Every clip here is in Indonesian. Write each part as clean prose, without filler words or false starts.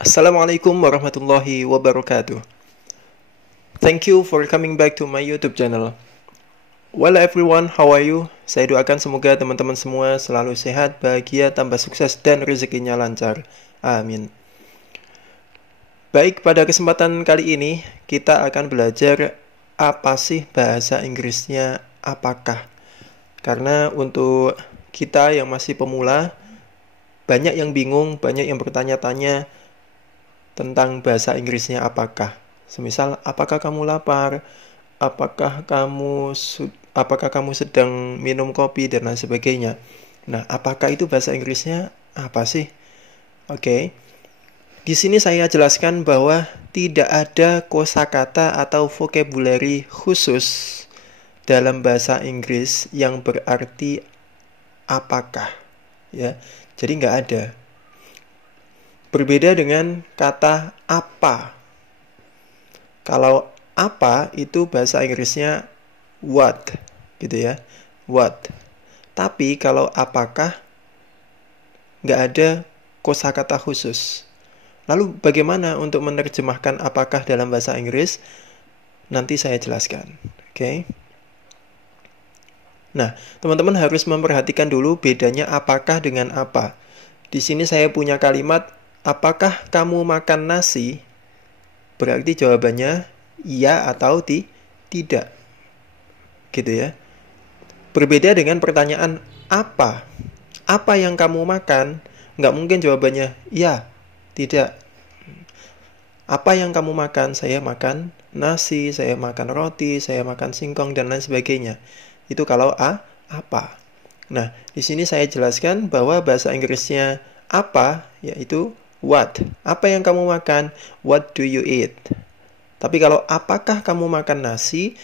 Assalamualaikum warahmatullahi wabarakatuh. Thank you for coming back to my YouTube channel. Well everyone, how are you? Saya doakan semoga teman-teman semua selalu sehat, bahagia, tambah sukses, dan rezekinya lancar. Amin. Baik, pada kesempatan kali ini kita akan belajar apa sih bahasa Inggrisnya apakah. Karena untuk kita yang masih pemula, banyak yang bingung, banyak yang bertanya-tanya tentang bahasa Inggrisnya apakah. Semisal, apakah kamu lapar? Apakah kamu sedang minum kopi dan lain sebagainya. Nah, apakah itu bahasa Inggrisnya apa sih? Oke. Di sini saya jelaskan bahwa tidak ada kosakata atau vocabulary khusus dalam bahasa Inggris yang berarti apakah, ya. Jadi nggak ada. Berbeda dengan kata apa. Kalau apa itu bahasa Inggrisnya what, gitu ya. What. Tapi kalau apakah nggak ada kosakata khusus. Lalu bagaimana untuk menerjemahkan apakah dalam bahasa Inggris? Nanti saya jelaskan. Oke. Nah, teman-teman harus memperhatikan dulu bedanya apakah dengan apa. Di sini saya punya kalimat, apakah kamu makan nasi? Berarti jawabannya iya atau tidak. Gitu ya. Berbeda dengan pertanyaan apa? Apa yang kamu makan? Nggak mungkin jawabannya iya, tidak. Apa yang kamu makan? Saya makan nasi, saya makan roti, saya makan singkong, dan lain sebagainya. Itu kalau apa. Nah, di sini saya jelaskan bahwa bahasa Inggrisnya apa, yaitu what. Apa yang kamu makan? What do you eat? Tapi kalau apakah kamu makan nasi?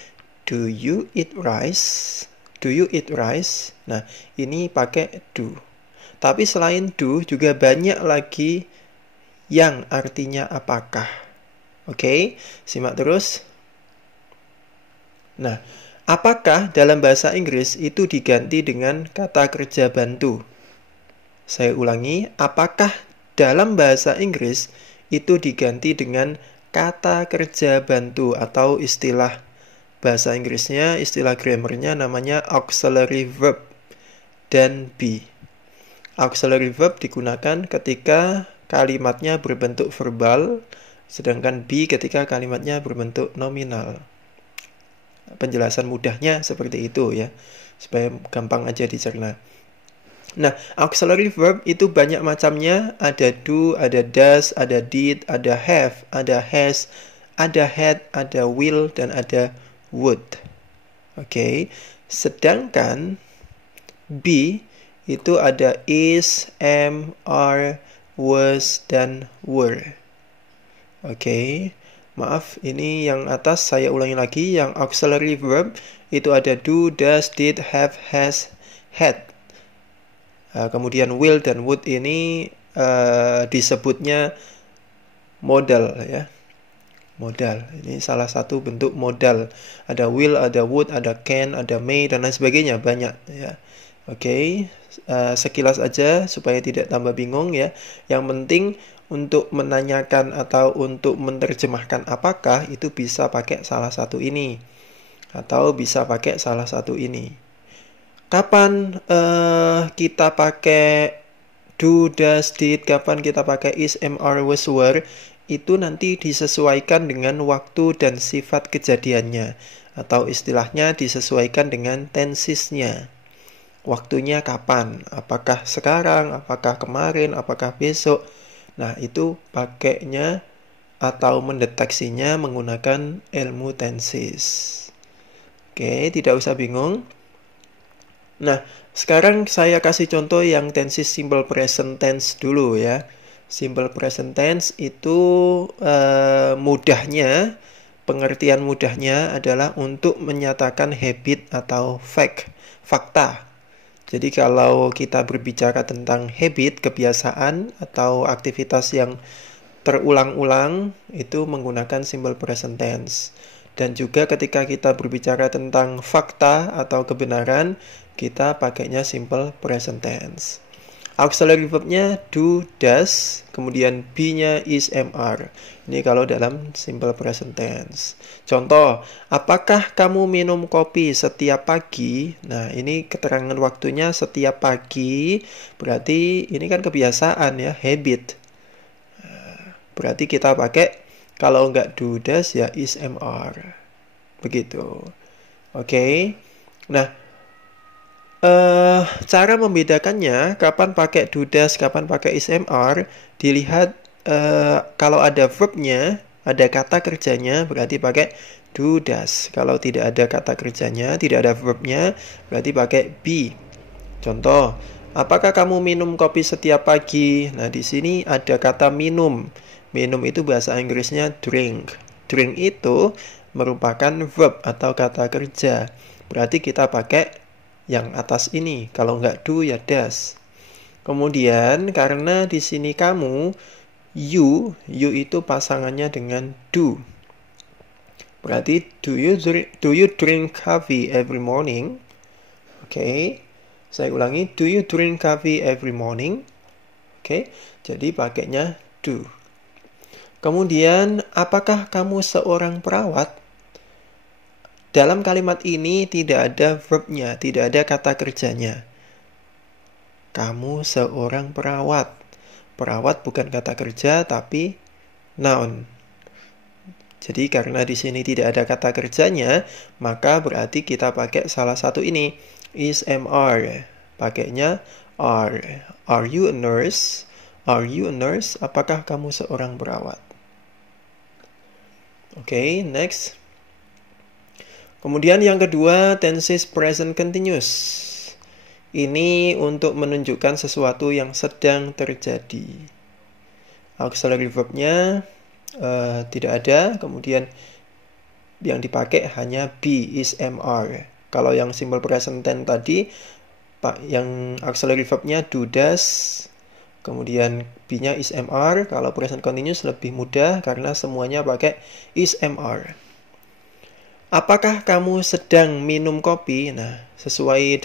Do you eat rice? Do you eat rice? Nah, ini pakai do. Tapi selain do, juga banyak lagi yang artinya apakah. Oke, simak terus. Nah, apakah dalam bahasa Inggris itu diganti dengan kata kerja bantu. Saya ulangi, apakah dalam bahasa Inggris itu diganti dengan kata kerja bantu atau istilah bahasa Inggrisnya, istilah grammarnya namanya auxiliary verb dan be. Auxiliary verb digunakan ketika kalimatnya berbentuk verbal, sedangkan be ketika kalimatnya berbentuk nominal. Penjelasan mudahnya seperti itu ya, supaya gampang aja dicerna. Nah, auxiliary verb itu banyak macamnya, ada do, ada does, ada did, ada have, ada has, ada had, ada will, dan ada would. Oke, sedangkan be itu ada is, am, are, was, dan were. Oke, maaf, ini yang atas saya ulangi lagi. Yang auxiliary verb itu ada do, does, did, have, has, had. Kemudian will dan would ini disebutnya modal ya. Modal, ini salah satu bentuk modal. Ada will, ada would, ada can, ada may, dan lain sebagainya, banyak ya. Oke, sekilas aja supaya tidak tambah bingung ya. Yang penting untuk menanyakan atau untuk menerjemahkan apakah itu bisa pakai salah satu ini atau bisa pakai salah satu ini. Kapan kita pakai do, does, did, kapan kita pakai is, am, are, was, were, itu nanti disesuaikan dengan waktu dan sifat kejadiannya atau istilahnya disesuaikan dengan tensesnya. Waktunya kapan? Apakah sekarang? Apakah kemarin? Apakah besok? Nah, itu pakainya atau mendeteksinya menggunakan ilmu tenses. Oke, tidak usah bingung. Nah, sekarang saya kasih contoh yang tenses simple present tense dulu ya. Simple present tense itu mudahnya, pengertian mudahnya adalah untuk menyatakan habit atau fakta. Jadi kalau kita berbicara tentang habit, kebiasaan, atau aktivitas yang terulang-ulang, itu menggunakan simple present tense. Dan juga ketika kita berbicara tentang fakta atau kebenaran, kita pakainya simple present tense. Auxiliary verbnya do, does, kemudian be-nya is, am, are. Ini kalau dalam simple present tense. Contoh, apakah kamu minum kopi setiap pagi? Nah, ini keterangan waktunya setiap pagi, berarti ini kan kebiasaan ya, habit. Berarti kita pakai, kalau nggak do, does, ya is, am, are. Begitu. Oke. Nah, cara membedakannya, kapan pakai do, does, kapan pakai is, am, are, dilihat kalau ada verbnya, ada kata kerjanya, berarti pakai do, does. Kalau tidak ada kata kerjanya, tidak ada verbnya, berarti pakai be. Contoh, apakah kamu minum kopi setiap pagi? Nah, di sini ada kata minum. Minum itu bahasa Inggrisnya drink. Drink itu merupakan verb atau kata kerja. Berarti kita pakai yang atas ini. Kalau nggak do, ya does. Kemudian, karena di sini kamu, you itu pasangannya dengan do. Berarti, do you drink coffee every morning? Oke. Saya ulangi, do you drink coffee every morning? Oke, jadi pakainya do. Kemudian, apakah kamu seorang perawat? Dalam kalimat ini tidak ada verbnya, tidak ada kata kerjanya. Kamu seorang perawat. Perawat bukan kata kerja, tapi noun. Jadi karena di sini tidak ada kata kerjanya, maka berarti kita pakai salah satu ini, is, am, are. Pakainya are. Are you a nurse? Are you a nurse? Apakah kamu seorang perawat? Oke, next. Kemudian yang kedua, tenses present continuous. Ini untuk menunjukkan sesuatu yang sedang terjadi. Auxiliary verbnya tidak ada, kemudian yang dipakai hanya be, is, am, are. Kalau yang simple present tense tadi, yang auxiliary verbnya do, does, kemudian be-nya is, am, are. Kalau present continuous lebih mudah karena semuanya pakai is, am, are. Apakah kamu sedang minum kopi? Nah, sesuai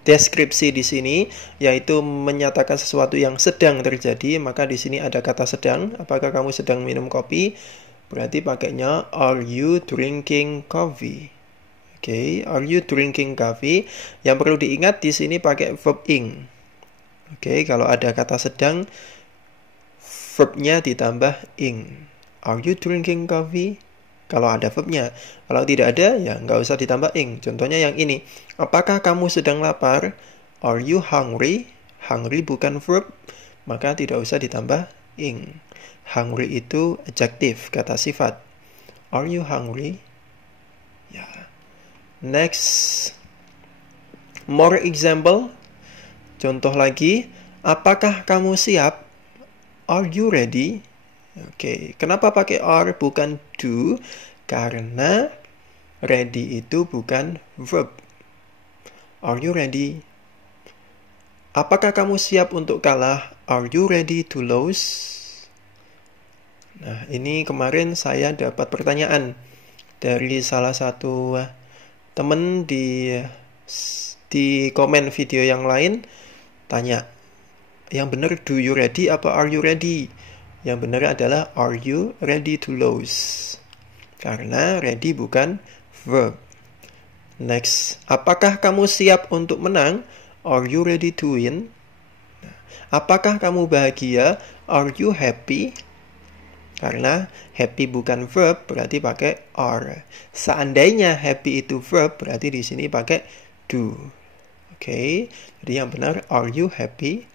deskripsi di sini, yaitu menyatakan sesuatu yang sedang terjadi, maka di sini ada kata sedang. Apakah kamu sedang minum kopi? Berarti pakainya are you drinking coffee? Oke, are you drinking coffee? Yang perlu diingat di sini pakai verb ing. Oke, kalau ada kata sedang, verbnya ditambah ing. Are you drinking coffee? Kalau ada verbnya. Kalau tidak ada, ya nggak usah ditambah ing. Contohnya yang ini. Apakah kamu sedang lapar? Are you hungry? Hungry bukan verb, maka tidak usah ditambah ing. Hungry itu adjektif, kata sifat. Are you hungry? Ya. Next. More example. Contoh lagi. Apakah kamu siap? Are you ready? Oke, kenapa pakai are bukan do? Karena ready itu bukan verb. Are you ready? Apakah kamu siap untuk kalah? Are you ready to lose? Nah, ini kemarin saya dapat pertanyaan dari salah satu teman di komen video yang lain, tanya, yang benar do you ready apa are you ready? Yang benar adalah are you ready to lose? Karena ready bukan verb. Next, apakah kamu siap untuk menang? Are you ready to win? Apakah kamu bahagia? Are you happy? Karena happy bukan verb, berarti pakai are. Seandainya happy itu verb, berarti di sini pakai do. Oke, jadi yang benar are you happy?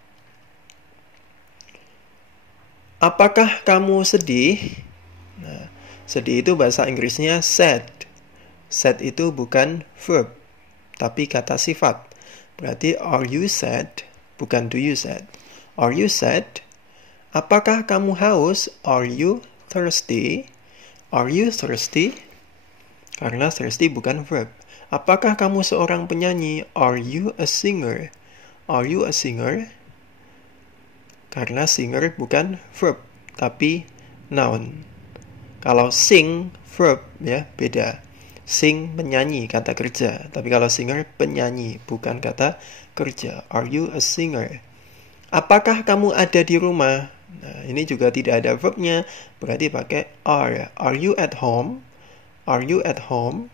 Apakah kamu sedih? Nah, sedih itu bahasa Inggrisnya sad. Sad itu bukan verb, tapi kata sifat. Berarti are you sad? Bukan do you sad. Are you sad? Apakah kamu haus? Are you thirsty? Are you thirsty? Karena thirsty bukan verb. Apakah kamu seorang penyanyi? Are you a singer? Are you a singer? Karena singer bukan verb, tapi noun. Kalau sing, verb, ya beda. Sing, menyanyi, kata kerja. Tapi kalau singer, penyanyi, bukan kata kerja. Are you a singer? Apakah kamu ada di rumah? Nah, ini juga tidak ada verbnya, berarti pakai are. Are you at home? Are you at home?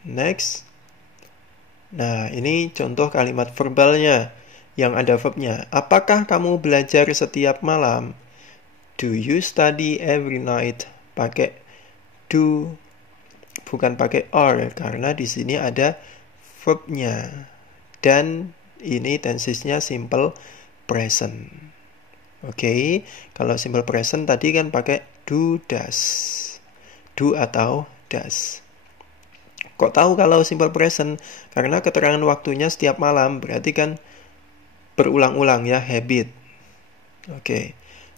Next. Nah, ini contoh kalimat verbalnya yang ada verbnya. Apakah kamu belajar setiap malam? Do you study every night? Pakai do, bukan pakai are, karena di sini ada verbnya. Dan ini tensesnya simple present. Oke, kalau simple present tadi kan pakai do, does. Do atau does. Kok tahu kalau simple present? Karena keterangan waktunya setiap malam, berarti kan berulang-ulang ya, habit. Oke,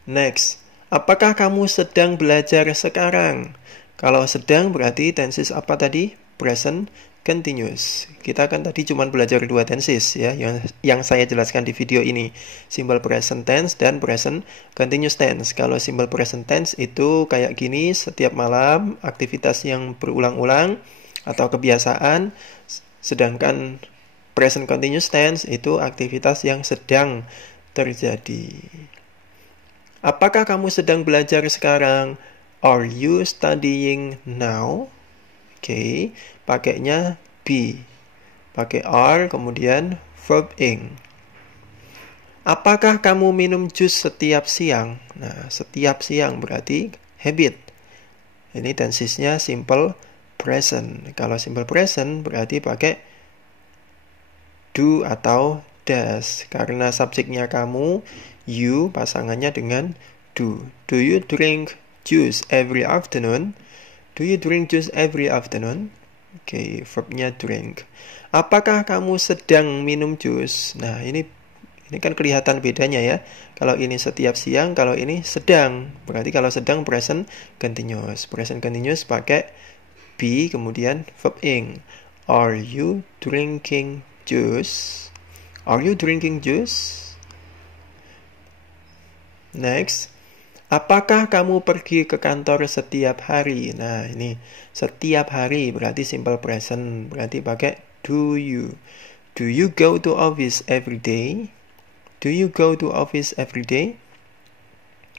next. Apakah kamu sedang belajar sekarang? Kalau sedang berarti tenses apa tadi? Present continuous. Kita kan tadi cuma belajar dua tenses ya, yang saya jelaskan di video ini. Simple present tense dan present continuous tense. Kalau simple present tense itu kayak gini, setiap malam, aktivitas yang berulang-ulang atau kebiasaan. Sedangkan present continuous tense itu aktivitas yang sedang terjadi. Apakah kamu sedang belajar sekarang? Are you studying now? Oke, pakainya be. Pakai are, kemudian verb ing. Apakah kamu minum jus setiap siang? Nah, setiap siang berarti habit. Ini tensesnya simple present. Kalau simple present berarti pakai do atau does. Karena subjeknya kamu, you, pasangannya dengan do. Do you drink juice every afternoon? Do you drink juice every afternoon? Oke, verbnya drink. Apakah kamu sedang minum jus? Nah, ini kan kelihatan bedanya ya. Kalau ini setiap siang, kalau ini sedang. Berarti kalau sedang present continuous. Present continuous pakai be, kemudian verb ing. Are you drinking juice? Are you drinking juice? Next. Apakah kamu pergi ke kantor setiap hari? Nah, ini setiap hari berarti simple present. Berarti pakai do you. Do you go to office every day? Do you go to office every day?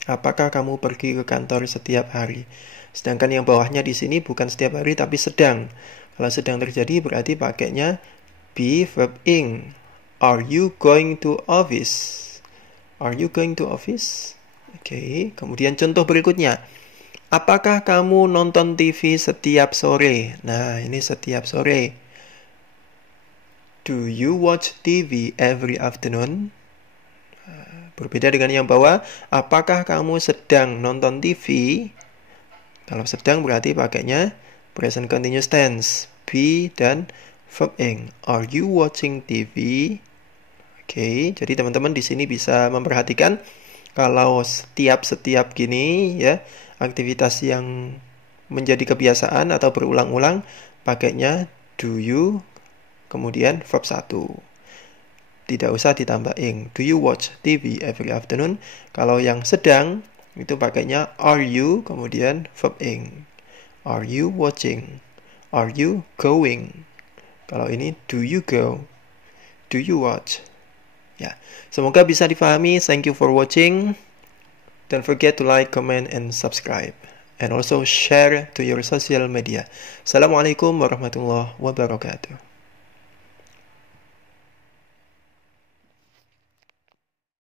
Apakah kamu pergi ke kantor setiap hari? Sedangkan yang bawahnya di sini bukan setiap hari tapi sedang. Kalau sedang terjadi berarti pakainya be verb ing. Are you going to office? Are you going to office? Oke, kemudian contoh berikutnya. Apakah kamu nonton TV setiap sore? Nah, ini setiap sore. Do you watch TV every afternoon? Berbeda dengan yang bawah. Apakah kamu sedang nonton TV? Kalau sedang berarti pakainya present continuous tense. Be dan verb ing. Are you watching TV? Oke, jadi teman-teman di sini bisa memperhatikan kalau setiap gini ya, aktivitas yang menjadi kebiasaan atau berulang-ulang pakainya do you, kemudian verb 1. Tidak usah ditambah ing. Do you watch TV every afternoon? Kalau yang sedang itu pakainya are you, kemudian verb ing. Are you watching? Are you going? Kalau ini do you go? Do you watch? Ya, semoga bisa difahami. Thank you for watching. Don't forget to like, comment, and subscribe. And also share to your social media. Assalamualaikum warahmatullahi wabarakatuh.